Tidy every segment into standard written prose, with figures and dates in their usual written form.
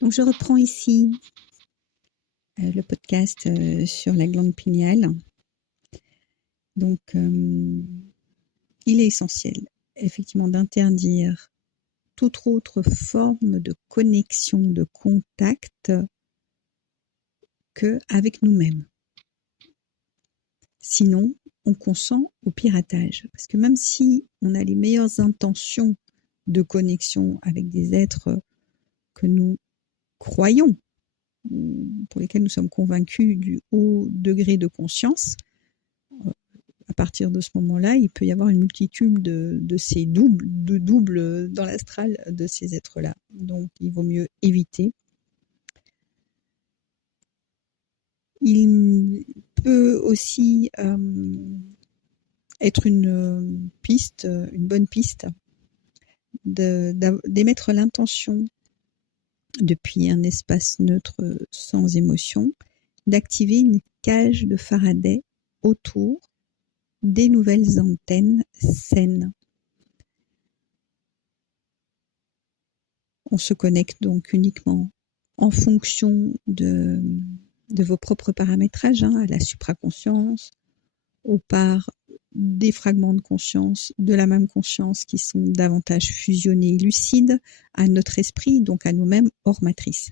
Donc, je reprends ici le podcast sur la glande pinéale. Donc, il est essentiel, effectivement, d'interdire toute autre forme de connexion, de contact qu'avec nous-mêmes. Sinon, on consent au piratage. Parce que même si on a les meilleures intentions de connexion avec des êtres que nous croyons, pour lesquels nous sommes convaincus du haut degré de conscience, à partir de ce moment-là, il peut y avoir une multitude de ces doubles dans l'astral de ces êtres-là. Donc, il vaut mieux éviter. Il peut aussi être une bonne piste, d'émettre l'intention depuis un espace neutre sans émotion, d'activer une cage de Faraday autour des nouvelles antennes saines. On se connecte donc uniquement en fonction de vos propres paramétrages, à la supraconscience, aux parts des fragments de conscience, de la même conscience qui sont davantage fusionnés et lucides, à notre esprit, donc à nous-mêmes hors matrice.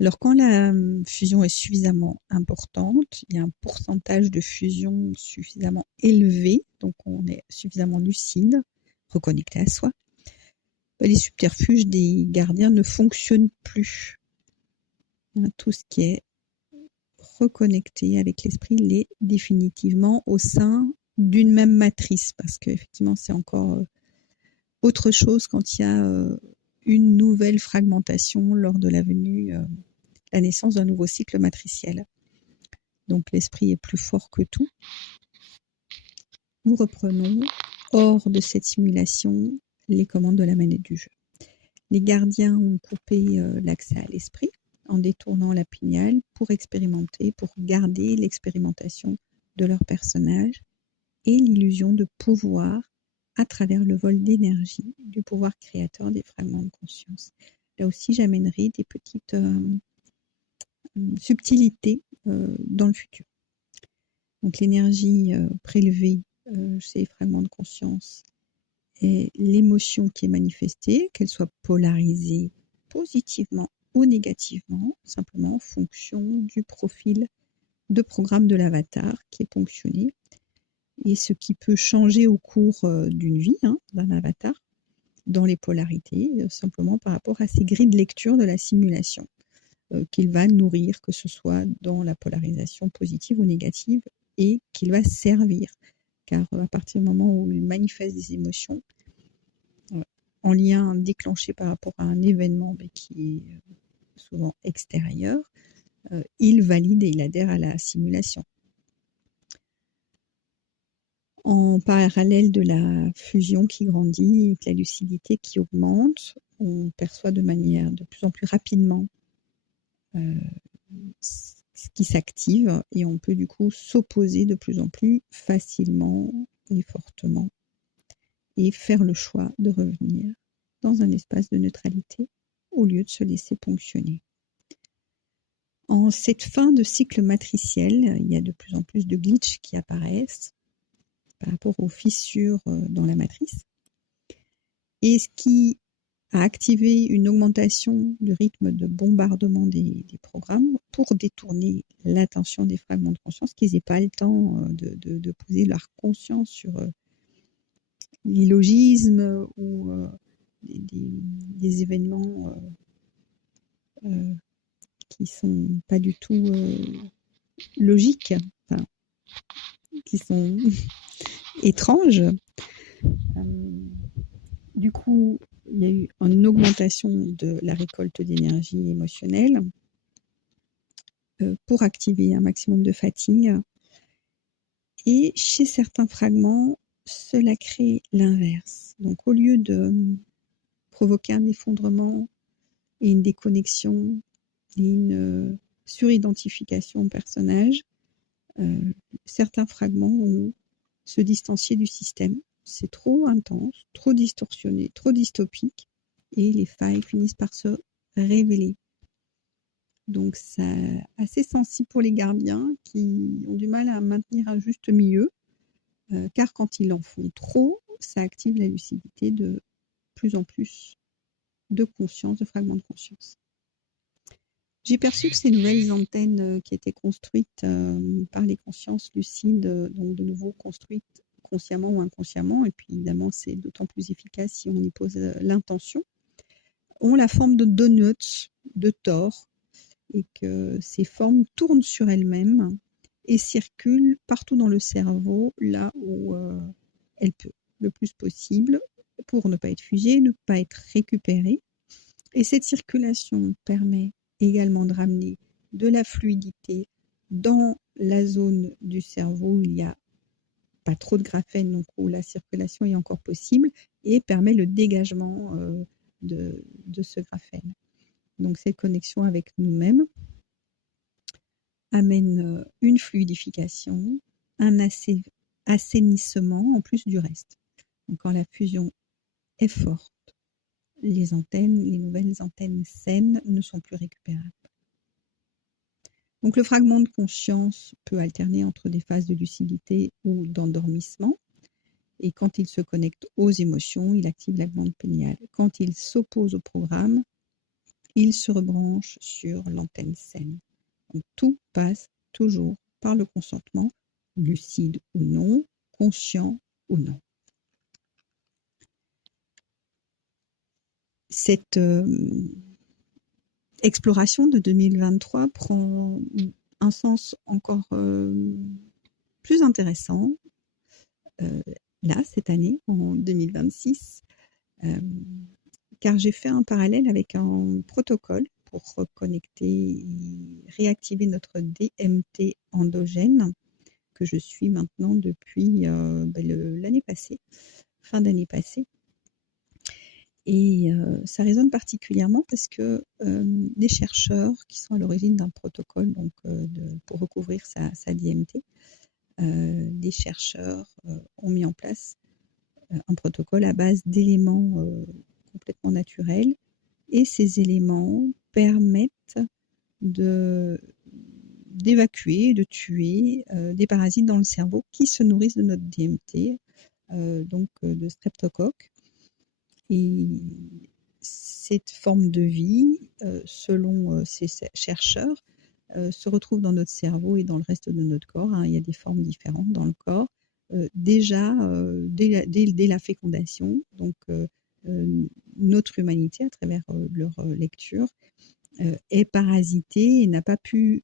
Alors quand la fusion est suffisamment importante, il y a un pourcentage de fusion suffisamment élevé, donc on est suffisamment lucide, reconnecté à soi, les subterfuges des gardiens ne fonctionnent plus. Tout ce qui est reconnecté avec l'esprit l'est définitivement au sein d'une même matrice, parce qu'effectivement c'est encore autre chose quand il y a une nouvelle fragmentation lors de la venue, la naissance d'un nouveau cycle matriciel. Donc l'esprit est plus fort que tout. Nous reprenons hors de cette simulation les commandes de la manette du jeu. Les gardiens ont coupé l'accès à l'esprit en détournant la pinéale pour expérimenter, pour garder l'expérimentation de leur personnage et l'illusion de pouvoir à travers le vol d'énergie du pouvoir créateur des fragments de conscience. Là aussi, j'amènerai des petites subtilités dans le futur. Donc l'énergie prélevée chez les fragments de conscience et l'émotion qui est manifestée, qu'elle soit polarisée positivement ou négativement, simplement en fonction du profil de programme de l'avatar qui est ponctionné, et ce qui peut changer au cours d'une vie d'un avatar dans les polarités, simplement par rapport à ces grilles de lecture de la simulation qu'il va nourrir, que ce soit dans la polarisation positive ou négative, et qu'il va servir. Car à partir du moment où il manifeste des émotions en lien déclenché par rapport à un événement qui est souvent extérieur, il valide et il adhère à la simulation. En parallèle de la fusion qui grandit et de la lucidité qui augmente, on perçoit de manière de plus en plus rapidement ce qui s'active, et on peut du coup s'opposer de plus en plus facilement et fortement et faire le choix de revenir dans un espace de neutralité au lieu de se laisser ponctionner. En cette fin de cycle matriciel, il y a de plus en plus de glitches qui apparaissent par rapport aux fissures dans la matrice, et ce qui a activé une augmentation du rythme de bombardement des programmes pour détourner l'attention des fragments de conscience, qu'ils n'aient pas le temps de poser leur conscience sur l'illogisme ou des événements qui sont pas du tout logiques, enfin, qui sont étranges. Du coup, il y a eu une augmentation de la récolte d'énergie émotionnelle pour activer un maximum de fatigue. Et chez certains fragments, cela crée l'inverse. Donc, au lieu de provoquer un effondrement et une déconnexion et une suridentification au personnage, certains fragments vont se distancier du système. C'est trop intense, trop distorsionné, trop dystopique, et les failles finissent par se révélé. Donc, c'est assez sensible pour les gardiens qui ont du mal à maintenir un juste milieu, car quand ils en font trop, ça active la lucidité de plus en plus de conscience, de fragments de conscience. J'ai perçu que ces nouvelles antennes qui étaient construites par les consciences lucides, donc de nouveau construites consciemment ou inconsciemment, et puis évidemment c'est d'autant plus efficace si on y pose l'intention, ont la forme de donuts, de Thor, et que ces formes tournent sur elles-mêmes et circulent partout dans le cerveau, là où elles peuvent, le plus possible, pour ne pas être figées, ne pas être récupérées. Et cette circulation permet également de ramener de la fluidité dans la zone du cerveau où il n'y a pas trop de graphène, donc où la circulation est encore possible, et permet le dégagement de ce graphène. Donc cette connexion avec nous-mêmes amène une fluidification, un assainissement en plus du reste. Donc quand la fusion est forte, les nouvelles antennes saines ne sont plus récupérables. Donc le fragment de conscience peut alterner entre des phases de lucidité ou d'endormissement. Et quand il se connecte aux émotions, il active la glande péniale. Quand il s'oppose au programme, il se rebranche sur l'antenne saine. Donc tout passe toujours par le consentement, lucide ou non, conscient ou non. Cette exploration de 2023 prend un sens encore plus intéressant là, cette année, en 2026, car j'ai fait un parallèle avec un protocole pour reconnecter et réactiver notre DMT endogène que je suis maintenant depuis l'année passée, fin d'année passée. Et ça résonne particulièrement parce que les chercheurs qui sont à l'origine d'un protocole donc, pour recouvrir sa DMT, les chercheurs ont mis en place un protocole à base d'éléments complètement naturels, et ces éléments permettent d'évacuer, de tuer des parasites dans le cerveau qui se nourrissent de notre DMT, donc de streptocoques. Et cette forme de vie, selon ces chercheurs, se retrouve dans notre cerveau et dans le reste de notre corps. Il y a des formes différentes dans le corps. Déjà, dès la fécondation, donc notre humanité, à travers leur lecture, est parasitée et n'a pas pu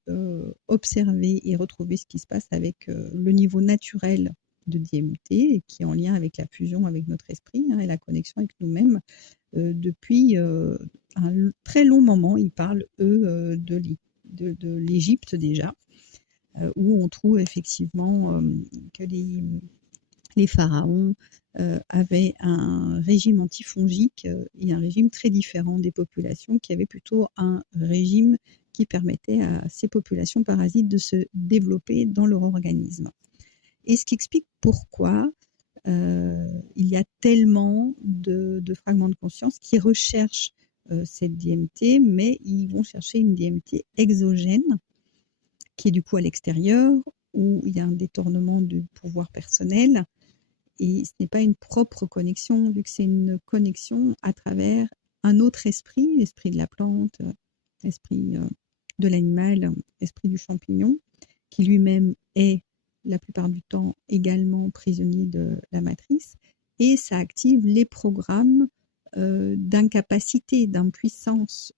observer et retrouver ce qui se passe avec le niveau naturel de DMT, qui est en lien avec la fusion avec notre esprit et la connexion avec nous-mêmes depuis un très long moment. Ils parlent, eux, de l'Égypte déjà, où on trouve effectivement que les pharaons avaient un régime antifongique et un régime très différent des populations qui avaient plutôt un régime qui permettait à ces populations parasites de se développer dans leur organisme. Et ce qui explique pourquoi il y a tellement de fragments de conscience qui recherchent cette DMT, mais ils vont chercher une DMT exogène qui est du coup à l'extérieur, où il y a un détournement du pouvoir personnel. Et ce n'est pas une propre connexion, vu que c'est une connexion à travers un autre esprit, l'esprit de la plante, l'esprit de l'animal, l'esprit du champignon, qui lui-même est la plupart du temps également prisonnier de la matrice. Et ça active les programmes d'incapacité, d'impuissance.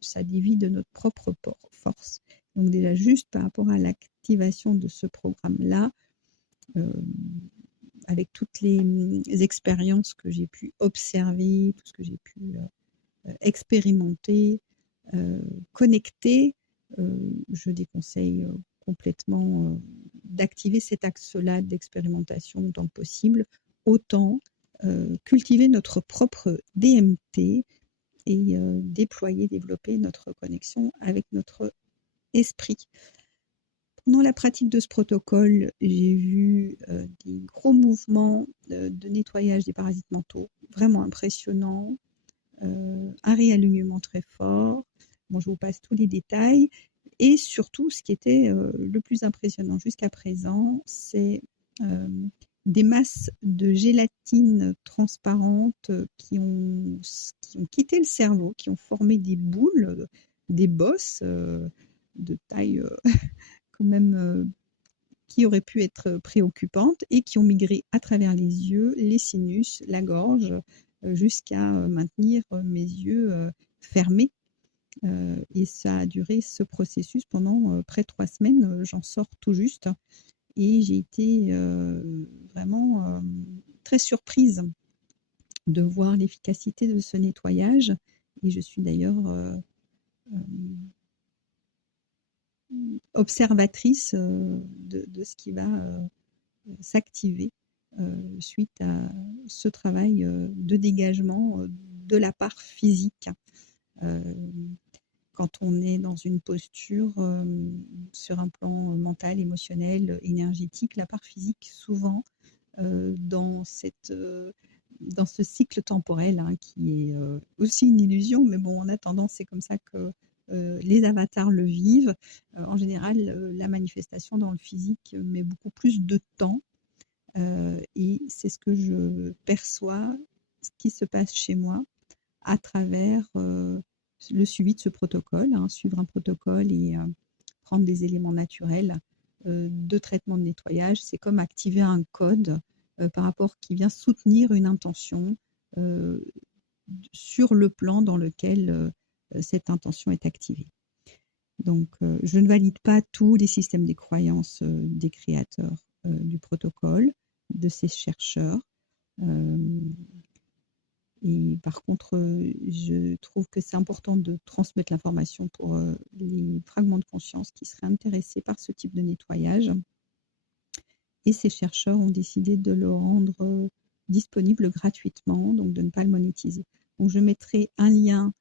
Ça divise de notre propre force. Donc déjà, juste par rapport à l'activation de ce programme-là, avec toutes les expériences que j'ai pu observer, tout ce que j'ai pu expérimenter, connecter, je déconseille complètement d'activer cet axe-là d'expérimentation autant que possible, autant cultiver notre propre DMT et développer notre connexion avec notre esprit. Pendant la pratique de ce protocole, j'ai vu des gros mouvements de nettoyage des parasites mentaux, vraiment impressionnants. un réalignement très fort. Bon, je vous passe tous les détails. Et surtout, ce qui était le plus impressionnant jusqu'à présent, c'est des masses de gélatine transparente qui ont quitté le cerveau, qui ont formé des boules, des bosses de taille quand même qui auraient pu être préoccupantes et qui ont migré à travers les yeux, les sinus, la gorge, jusqu'à maintenir mes yeux fermés. Et ça a duré ce processus pendant près de 3 semaines. J'en sors tout juste. Et j'ai été vraiment très surprise de voir l'efficacité de ce nettoyage. Et je suis d'ailleurs observatrice de ce qui va s'activer suite à ce travail de dégagement de la part physique. Quand on est dans une posture sur un plan mental, émotionnel, énergétique, la part physique, souvent, dans ce cycle temporel hein, qui est aussi une illusion, mais bon, en attendant, c'est comme ça que les avatars le vivent. En général, la manifestation dans le physique met beaucoup plus de temps et c'est ce que je perçois, ce qui se passe chez moi à travers le suivi de ce protocole, hein, suivre un protocole et prendre des éléments naturels de traitement de nettoyage. C'est comme activer un code par rapport qui vient soutenir une intention sur le plan dans lequel cette intention est activée. Donc, je ne valide pas tous les systèmes des croyances des créateurs du protocole, de ces chercheurs. Et par contre, je trouve que c'est important de transmettre l'information pour les fragments de conscience qui seraient intéressés par ce type de nettoyage. Et ces chercheurs ont décidé de le rendre disponible gratuitement, donc de ne pas le monétiser. Donc je mettrai un lien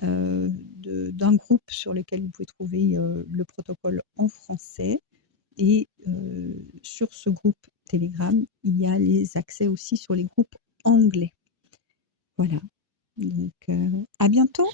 d'un groupe sur lequel vous pouvez trouver le protocole en français. Et sur ce groupe Telegram, il y a les accès aussi sur les groupes anglais. Voilà. Donc, à bientôt.